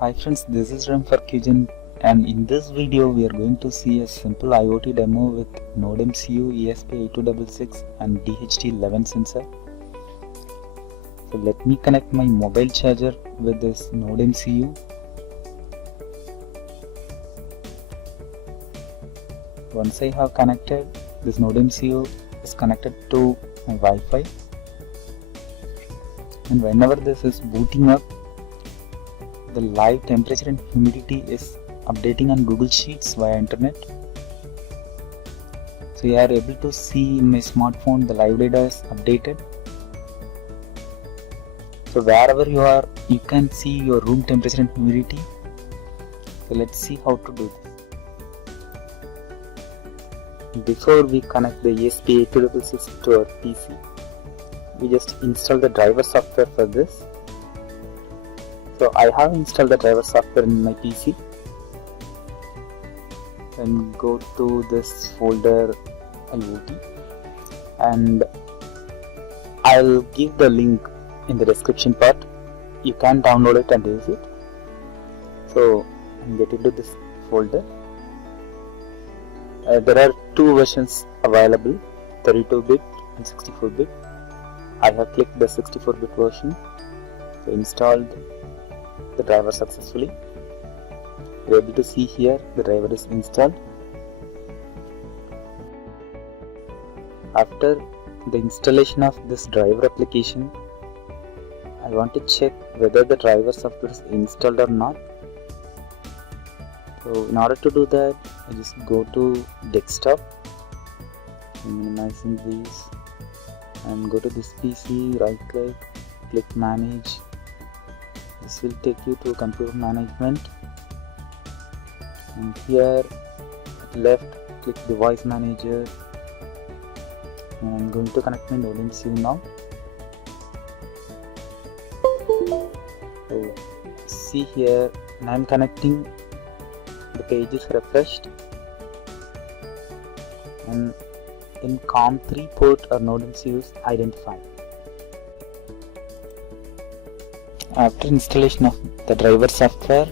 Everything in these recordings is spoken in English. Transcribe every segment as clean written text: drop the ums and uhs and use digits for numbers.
Hi friends, this is Ram for Qgen, and in this video we are going to see a simple IoT demo with Node MCU, ESP8266 and DHT11 sensor. So let me connect my mobile charger with this Node MCU. Once I have connected, this Node MCU is connected to my Wi-Fi, and whenever this is booting up, the live temperature and humidity is updating on Google Sheets via internet. So you are able to see in my smartphone the live data is updated. So wherever you are, you can see your room temperature and humidity. So let's see how to do this. Before we connect the ESP8266 to our PC, we just install the driver software for this. So I have installed the driver software in my PC, and go to this folder IoT, and I'll give the link in the description part. You can download it and use it. So get into this folder. There are two versions available, 32-bit and 64-bit. I have clicked the 64-bit version. So installed the driver successfully. You are able to see here the driver is installed. After the installation of this driver application, I want to check whether the driver software is installed or not. So in order to do that, I just go to desktop, minimizing these, and go to this PC, right click, click manage. This will take you to computer management, and here at left click device manager, and I'm going to connect my Node MCU now. So see here, and I'm connecting. The page is refreshed, and in COM3 port or Node MCU is identified. After installation of the driver software,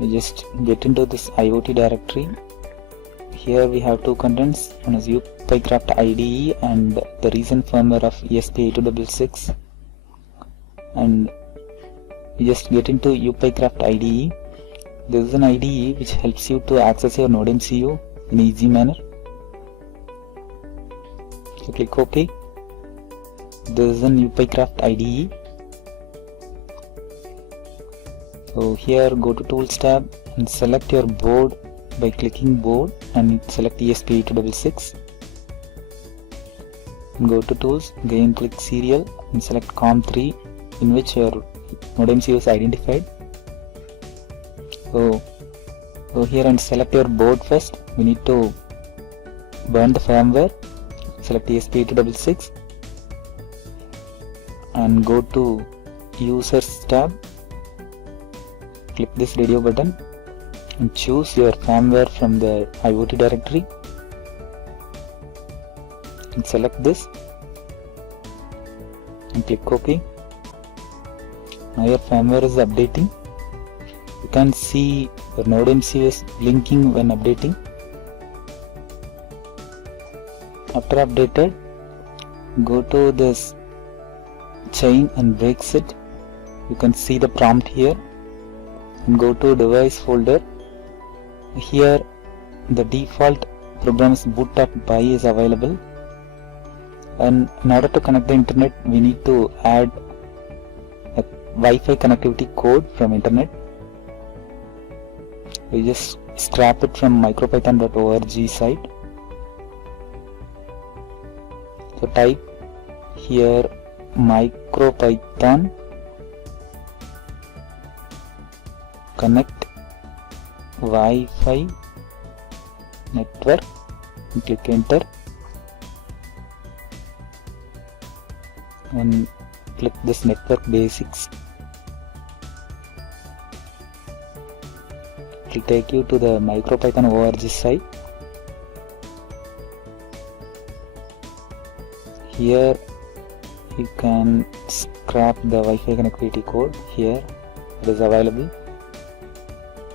we just get into this IoT directory. Here we have two contents, one is uPyCraft IDE and the recent firmware of ESP8266, and we just get into uPyCraft IDE. This is an IDE which helps you to access your Node MCU in an easy manner. So click OK. This is an uPyCraft IDE. So here go to Tools tab and select your board by clicking board and select ESP8266. Go to Tools, again click Serial and select COM3, in which your Node MCU is identified. So go here and select your board first. We need to burn the firmware. Select ESP8266 and go to Users tab. Click this radio button and choose your firmware from the IoT directory and select this and click OK. Now your firmware is updating. You can see your Node MCU is blinking when updating. After updated, go to this chain and break set. You can see the prompt here, and go to device folder. Here the default programs boot.py is available, and in order to connect the internet we need to add a Wi-Fi connectivity code from internet. We just scrap it from micropython.org site. So type here micropython connect Wi-Fi network and click enter, and click this network basics. It will take you to the micropython.org site. Here you can scrap the Wi-Fi connectivity code. Here it is available.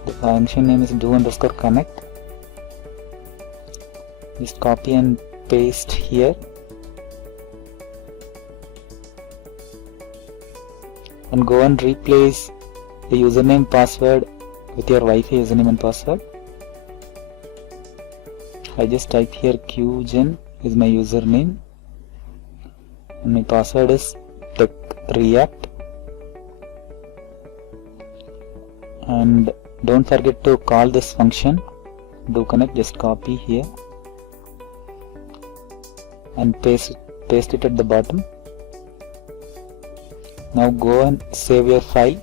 The function name is do_connect. Just copy and paste here, and go and replace the username password with your Wi-Fi username and password. I just type here qgen is my username and my password is techreact, and don't forget to call this function do_connect. Just copy here and paste it at the bottom. Now go and save your file.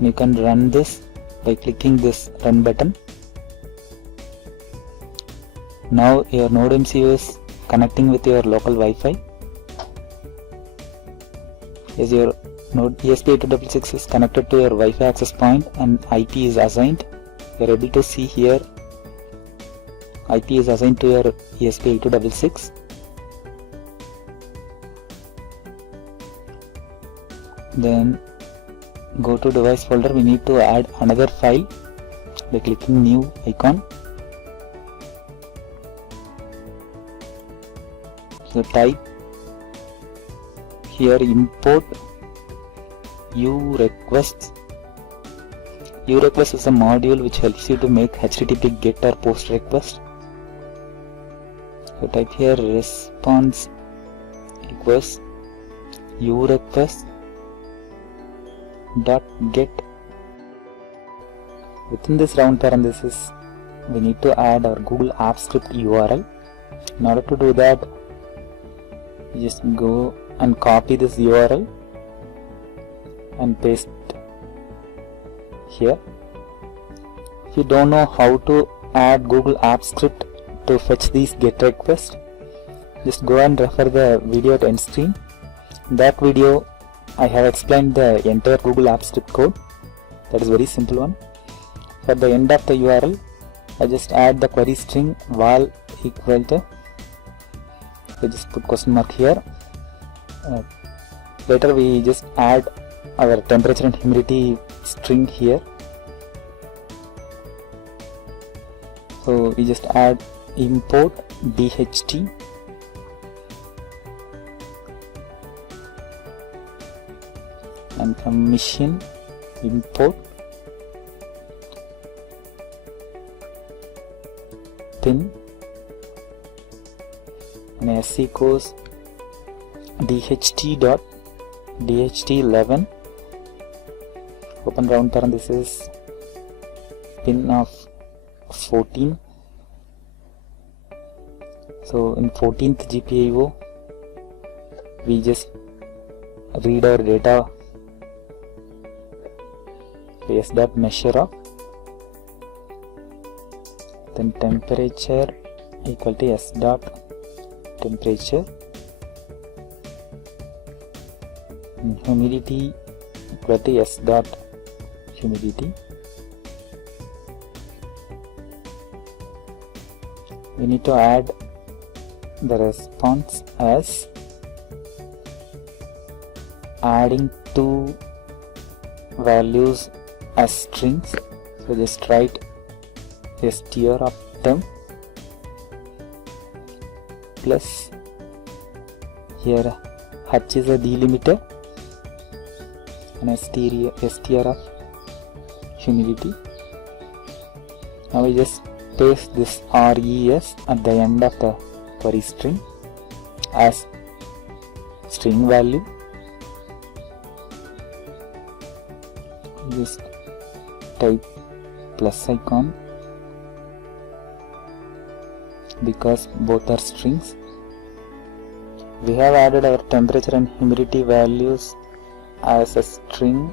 You can run this by clicking this run button. Now your Node MCU is connecting with your local Wi-Fi. As your Node ESP8266 is connected to your Wi-Fi access point and IP is assigned, you are able to see here IP is assigned to your ESP8266. Then go to device folder. We need to add another file by clicking new icon. So type here import uRequests. uRequest is a module which helps you to make HTTP GET or POST request. So type here response equals uRequest dot get. Within this round parenthesis, we need to add our Google App Script URL. In order to do that, you just go and copy this URL and paste here. If you don't know how to add Google App Script to fetch these GET requests, just go and refer the video at end screen. In that video, I have explained the entire Google App Script code. That is very simple one. For the end of the URL, I just add the query string val equal to. I just put question mark here. Later we just add our temperature and humidity string here. So we just add import DHT and from machine import pin and SC equals DHT11 open round parenthesis pin of 14. So in 14th GPIO we just read our data s.measure of, then temperature equal to s.temperature and humidity equal to s.humidity. We need to add the response as adding two values as strings. So just write str of them plus here h is a delimiter and str of humidity. Now we just paste this res at the end of the query string as string value. Just type plus icon because both are strings. We have added our temperature and humidity values as a string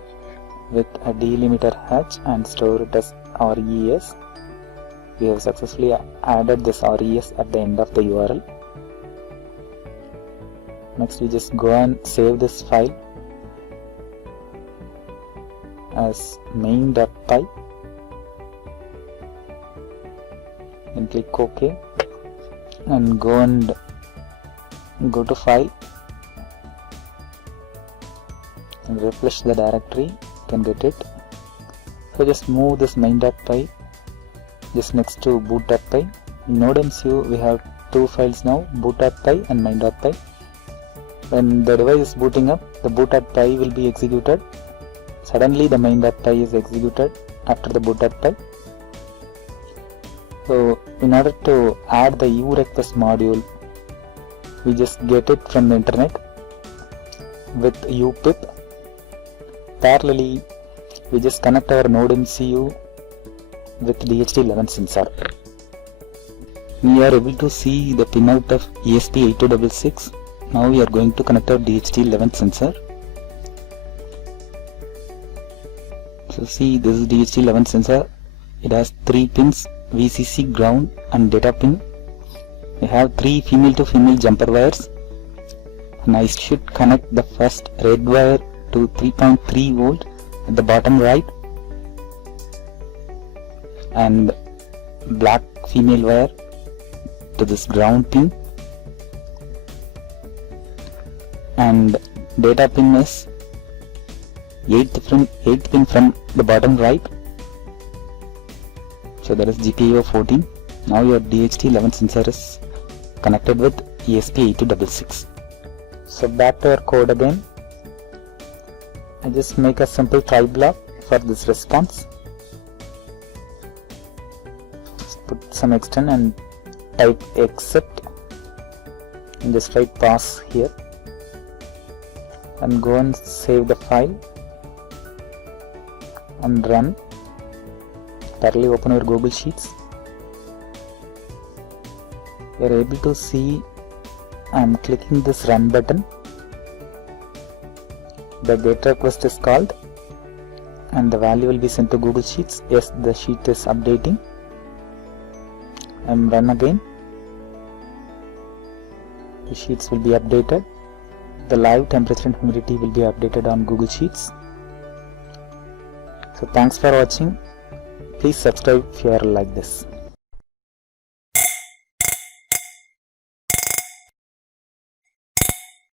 with a delimiter h and store it as res. We have successfully added this res at the end of the URL. Next we just go and save this file as main.py and click OK and go to file and refresh the directory. You can get it. So just move this main.py just next to boot.py. In NodeMCU we have two files now, boot.py and main.py. When the device is booting up, the boot.py will be executed. Suddenly the main.py is executed after the boot.py. So in order to add the uRequest module, we just get it from the internet with upip. Parallelly, we just connect our NodeMCU with DHT11 sensor. We are able to see the pinout of ESP8266. Now we are going to connect our DHT11 sensor. So see, this is DHT11 sensor. It has 3 pins: VCC, ground and data pin. We have 3 female to female jumper wires, and I should connect the first red wire to 3.3 volt at the bottom right, and black female wire to this ground pin, and data pin is 8th pin from the bottom right. So that is GPIO 14. Now your DHT11 sensor is connected with ESP8266. So back to our code again. I just make a simple try block for this response. Just put some extend and type accept and just write pass here and go and save the file and run. Parallelly open your Google Sheets. You are able to see I am clicking this run button. The get request is called and the value will be sent to Google Sheets. Yes, the sheet is updating. I am run again. The sheets will be updated. The live temperature and humidity will be updated on Google Sheets. So thanks for watching. Please subscribe if you are like this.